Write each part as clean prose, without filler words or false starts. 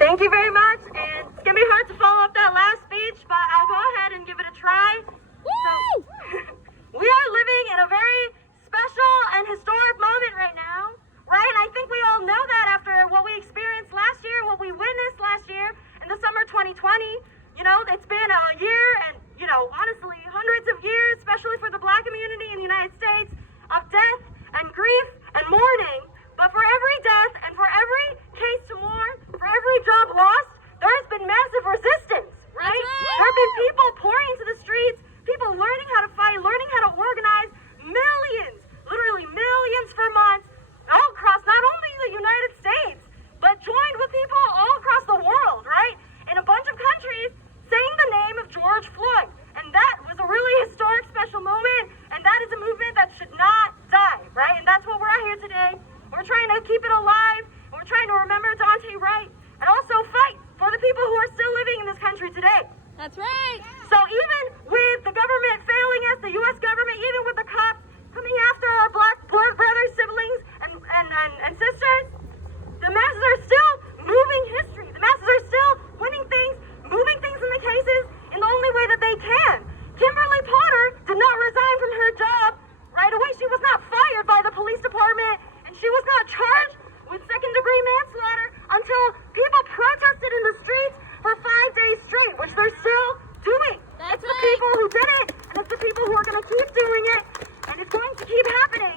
Thank you very much, and it's going to be hard to follow up that last speech, but I'll go ahead and give it a try. So, we are living in a very special and historic moment right now, right? And I think we all know that after what we experienced last year, what we witnessed last year in the summer 2020. You know, it's been a year and, you know, honestly, hundreds of years, especially for the Black community in the United States, of death and grief and mourning. But for every death and for every case to mourn, for every job lost, there has been massive resistance, right? There have been people pouring into the streets, people learning how to fight, learning how to organize, millions, literally millions for months, all across not only the United States, but joined with people all across the world, right? In a bunch of countries, saying the name of George Floyd. And that was a really historic, special moment, and that is a movement that should not die, right? And that's what we're out here today. We're trying to keep it alive, and we're trying to remember Duante Wright, and also fight for the people who are still living in this country today. That's right. So even with the government failing us, the U.S. government, even with the cops coming after our Black brothers, siblings, and sisters, the masses are still moving history. The masses are still winning things, moving things in the cases in the only way that they can. Kimberly Potter did not resign from her job right away. She was not fired by the police department, and she was not charged with second-degree manslaughter until people protested in the streets for 5 days straight, which they're still doing. It's the people who did it, and it's the people who are going to keep doing it, and it's going to keep happening.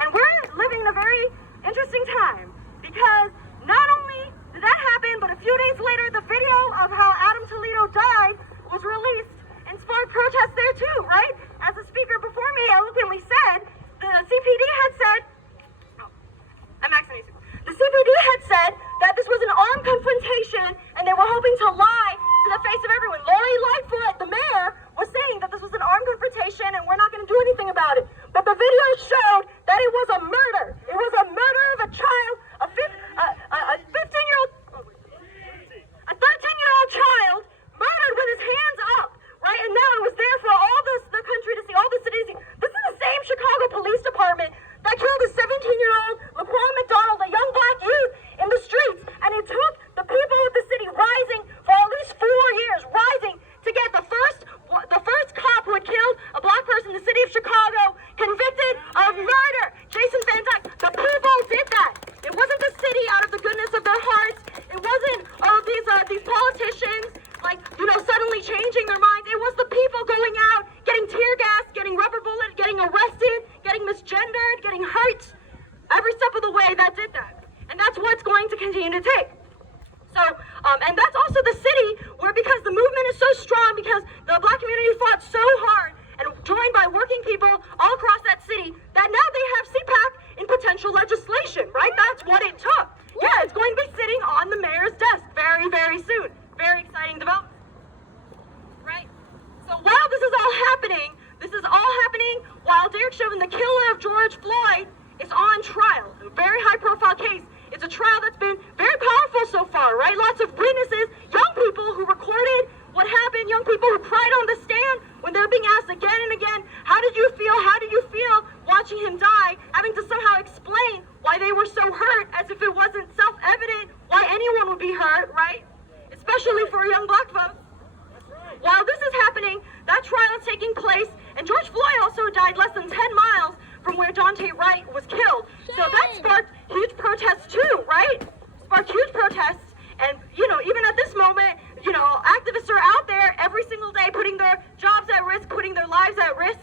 And we're living in a very interesting time, because not only did that happen, but a few days later, the video of how Adam Toledo died was released and sparked protests there too, right? As the speaker before me eloquently said, the CPD had said, the CPD had said that this was an armed confrontation and they were hoping to lie to the face of everyone. Lori Lightfoot, the mayor, was saying that this was an armed confrontation and we're not going to do anything about it. But the video showed that it was a murder. It was a murder of a child, a 13-year-old child murdered with his hands up, right? And now it was there for all the country to see, all the cities. This is the same Chicago Police Department that killed a 17-year-old Laquan McDonald, a young Black youth, in the streets. And it took the people of the city rising for at least 4 years, rising to get the first cop who had killed a Black person in the city of Chicago convicted of murder. Jason Van Dyke. The people did that. It wasn't the city out of the goodness of their hearts. It wasn't all of these politicians, like, you know, suddenly changing their minds. It was the people going out, getting tear gas, getting rubber bullet, getting arrested, getting misgendered, getting hurt. Every step of the way that did that. And that's what's going to continue to take. So, and that's also the city where, because the movement is so strong, because the Black community fought so hard and joined by working people all across that city, that now they have CPAC in potential legislation, right? That's what it took. Yeah, it's going to be sitting on the mayor's desk very, very soon. Very exciting development, right? So while this is all happening while Derek Chauvin, the killer of George Floyd, is on trial. A very high-profile case. It's a trial that's been very powerful so far, right? Lots of witnesses, young people who recorded what happened, young people who cried on the stand when they're being asked again and again, how did you feel watching him die, having to somehow explain why they were so hurt, as if it wasn't self-evident why anyone would be hurt, right? Especially for young Black folks. While this is happening, that trial is taking place, and George Floyd also died less than 10 miles from where Duante Wright was killed. So that sparked huge protests too, right? Sparked huge protests, and, you know, even at this moment, you know, activists are out there every single day putting their jobs at risk, putting their lives at risk,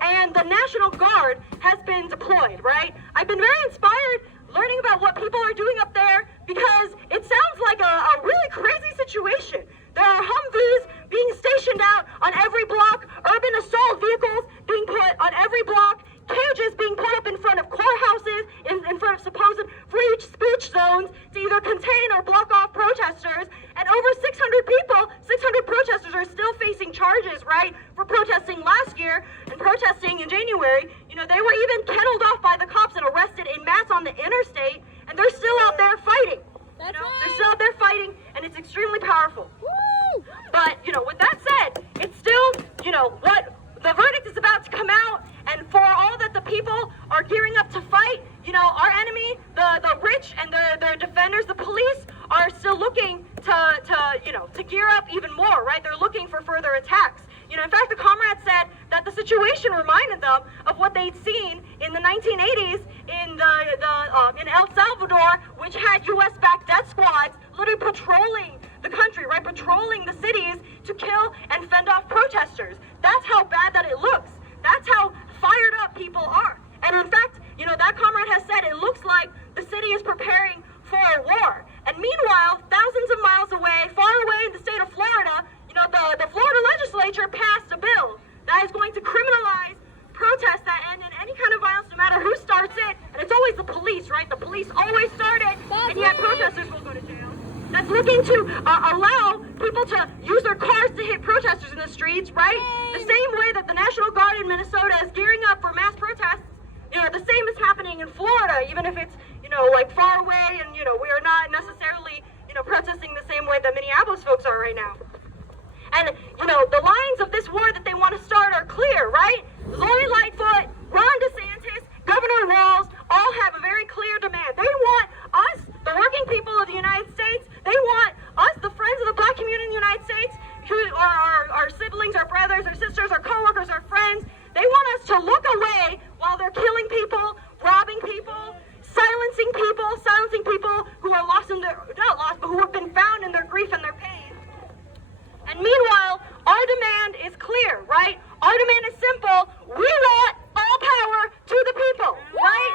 and the National Guard has been deployed, right? I've been very inspired learning about what people are doing up there, because it sounds like a really crazy situation. There are Humvees being stationed out on every block, urban assault vehicles being put on every block, cages being put up in front of courthouses, in front of supposed free speech zones to either contain or block off protesters, and over 600 protesters are still facing charges, right, for protesting last year and protesting in January. You know, they were even kenneled off by the cops and arrested en masse on the interstate, and they're still out there fighting. That's you know, right. They're still out there fighting, and it's extremely powerful. Woo! But, you know, with that said, it's still, you know, what the verdict is about to come out, and for all that the people are gearing up to fight, you know, our enemy, the rich and their defenders, the police, are still looking to gear up even more, right? They're looking for further attacks. In fact, the comrades said that the situation reminded them of what they'd seen in the 1980s in El Salvador, which had U.S.-backed death squads literally patrolling the country, right? Patrolling the cities to kill and fend off protesters. That's how bad that it looks. That's how fired up people are. And in fact, that comrade has said it looks like the city is preparing for a war. And meanwhile, thousands of miles away, far away in the state of Florida, the Florida legislature passed a bill that is going to criminalize protests that end in any kind of violence, no matter who starts it. And it's always the police, right? The police always start it, and yet protesters will go to jail. That's looking to allow people to use their cars to hit protesters in the streets, right? The same way that the National Guard in Minnesota is gearing up for mass protests, the same is happening in Florida, even if it's, like far away and, we are not necessarily, protesting the same way that Minneapolis folks are right now. And, the lines of this war that they want to start are clear, right? Lori Lightfoot, Ron DeSantis, Governor Walz all have a very clear demand. They want us, the working people of the United States, they want us, the friends of the black community in the United States, who are our siblings, our brothers, our sisters, our coworkers, our friends, they want us to look away while they're killing people, robbing people, silencing people who are lost in their, not lost, but who have been found in their grief and their pain. And meanwhile, our demand is clear, right? Our demand is simple. We want all power to the people, right?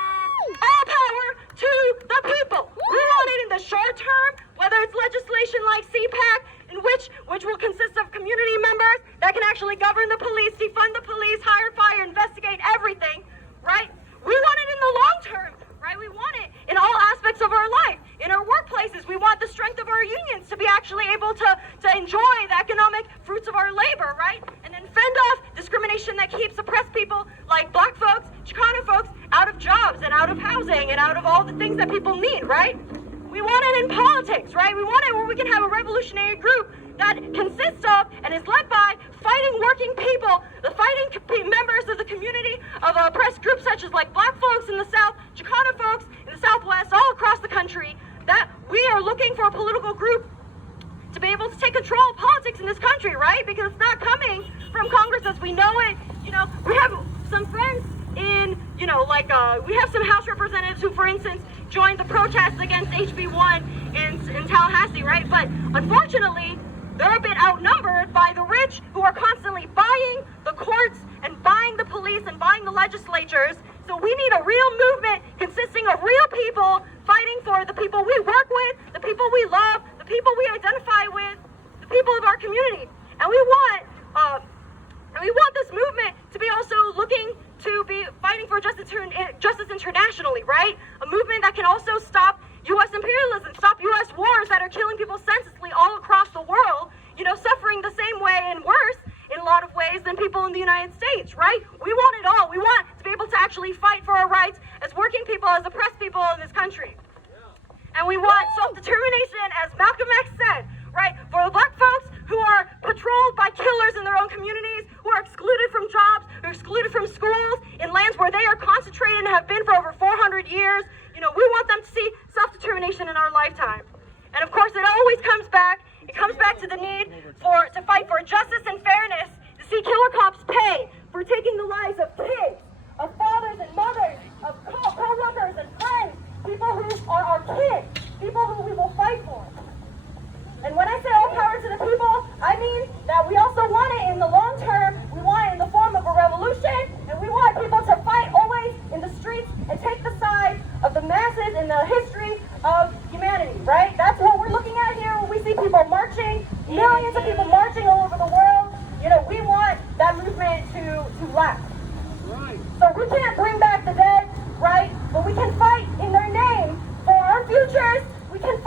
All power to the people. We want it in the short term, whether it's legislation like CPAC, in which will consist of community members that can actually govern the police, defund the police, hire, fire, investigate everything, right? We want it in the long term, right? We want it in all aspects of our life. In our workplaces, we want the strength of our unions to be actually able to enjoy the economic fruits of our labor, right? And then fend off discrimination that keeps oppressed people like black folks, Chicano folks out of jobs and out of housing and out of all the things that people need, right? We want it in politics, right? We want it where we can have a revolutionary group that consists of and is led by fighting working people, the fighting members of the community of oppressed groups such as like black folks in the South, Chicano folks in the Southwest, all across the country, that we are looking for a political group to be able to take control of politics in this country, right? Because it's not coming from Congress as we know it. We have some friends in, we have some House representatives who, for instance, joined the protests against HB1 in Tallahassee, right? But unfortunately, they're a bit outnumbered by the rich who are constantly buying the courts and buying the police and buying the legislatures. So we need a real movement consisting of real people fighting for the people we work with, the people we love, the people we identify with, the people of our community. And we want this movement to be also looking to be fighting for justice internationally, right? A movement that can also stop U.S. imperialism, stop U.S. wars that are killing people senselessly all across the world, suffering the same way and worse in a lot of ways than people in the United States, right? We want it all. We want to be able to actually fight for our rights as working people, as oppressed people in this country. And we want self-determination, as Malcolm X said, right? For the black folks who are patrolled by killers in their own communities, who are excluded from jobs, who are excluded from schools, in lands where they are concentrated and have been for over 400 years, we want them to see self-determination in our lifetime. And of course, it always comes back to the need to fight for justice and fairness, to see killer cops pay for taking the lives of kids, of fathers and mothers, of co-workers and friends, people who are our kids, people who we will fight for. And when I say all power to the people, I mean that we also want it in the long term. We want it in the form of a revolution, and we want people to fight always in the streets and take the side of the masses in the history of humanity, right? That's what we're looking at here when we see people marching, millions of people marching all over the world. We want that movement to last. Right. So we can't bring back the dead, right? But we can fight in their name for our futures. We can fight